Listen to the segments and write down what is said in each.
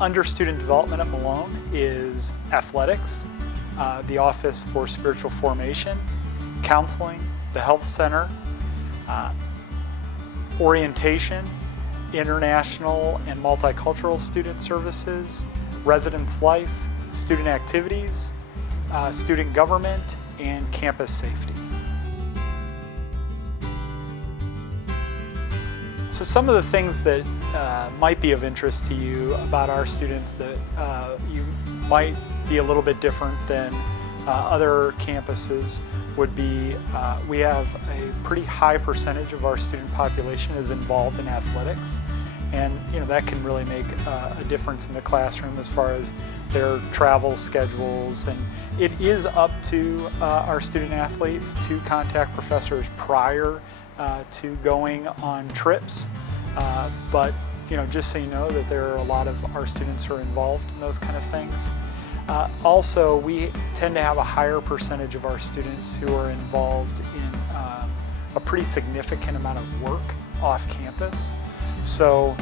Under student development at Malone is athletics, the Office for Spiritual Formation, counseling, the health center, orientation, international and multicultural student services, residence life, student activities, student government, and campus safety. So some of the things that might be of interest to you about our students that you might be a little bit different than other campuses would be we have a pretty high percentage of our student population is involved in athletics, and that can really make a difference in the classroom as far as their travel schedules. And it is up to our student athletes to contact professors prior to going on trips, but just so you know that there are a lot of our students who are involved in those kind of things. Also, we tend to have a higher percentage of our students who are involved in a pretty significant amount of work off campus. So,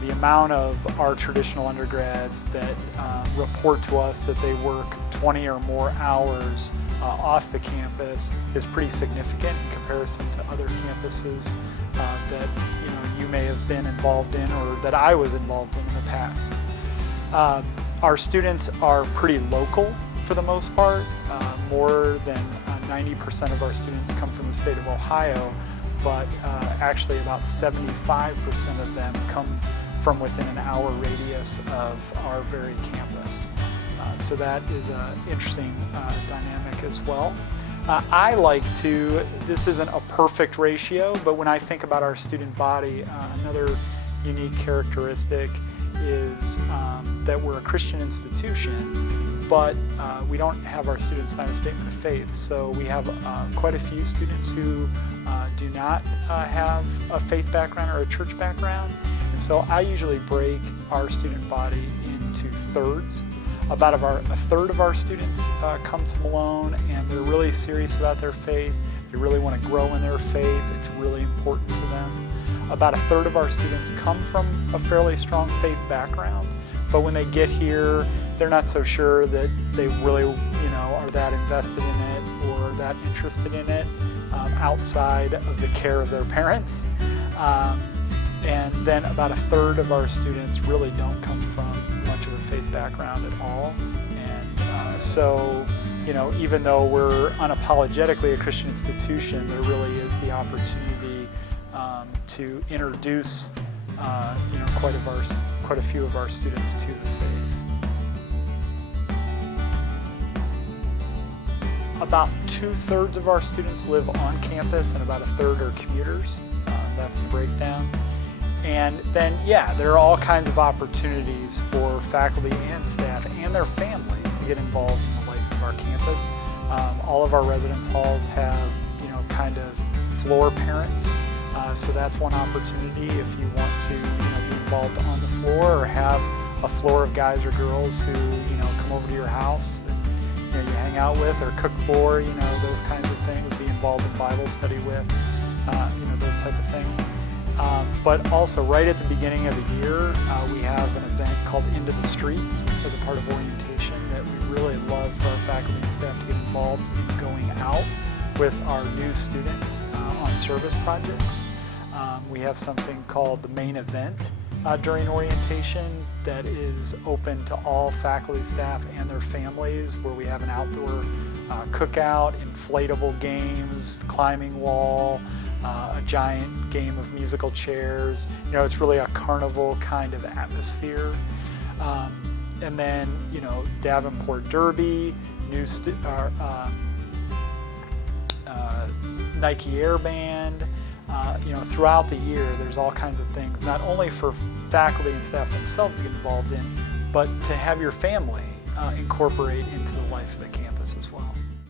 the amount of our traditional undergrads that report to us that they work 20 or more hours off the campus is pretty significant in comparison to other campuses that you may have been involved in or that I was involved in the past. Our students are pretty local for the most part. More than 90% of our students come from the state of Ohio, but actually about 75% of them come from within an hour radius of our very campus. So that is an interesting dynamic as well. This isn't a perfect ratio, but when I think about our student body, another unique characteristic is that we're a Christian institution, but we don't have our students sign a statement of faith. So we have quite a few students who do not have a faith background or a church background. And so I usually break our student body into thirds. About a third of our students come to Malone and they're really serious about their faith. They really want to grow in their faith. It's really important to them. About a third of our students come from a fairly strong faith background, but when they get here, they're not so sure that they really, are that invested in it or that interested in it outside of the care of their parents. And then about a third of our students really don't come from much of a faith background at all. And so, even though we're unapologetically a Christian institution, there really is the opportunity to introduce, quite a few of our students to the faith. About 2/3 of our students live on campus, and about a third are commuters. That's the breakdown. And then, there are all kinds of opportunities for faculty and staff and their families to get involved in the life of our campus. All of our residence halls have, kind of floor parents. So that's one opportunity if you want to, be involved on the floor or have a floor of guys or girls who, come over to your house and, you hang out with or cook for, those kinds of things, be involved in Bible study with, those type of things. But also right at the beginning of the year, we have an event called Into the Streets as a part of orientation that we really love for our faculty and staff to get involved in going out with our new students on service projects. We have something called the main event during orientation that is open to all faculty, staff, and their families, where we have an outdoor cookout, inflatable games, climbing wall, a giant game of musical chairs. It's really a carnival kind of atmosphere. And then, Davenport Derby, Nike Air Band. Throughout the year, there's all kinds of things, not only for faculty and staff themselves to get involved in, but to have your family incorporate into the life of the campus as well.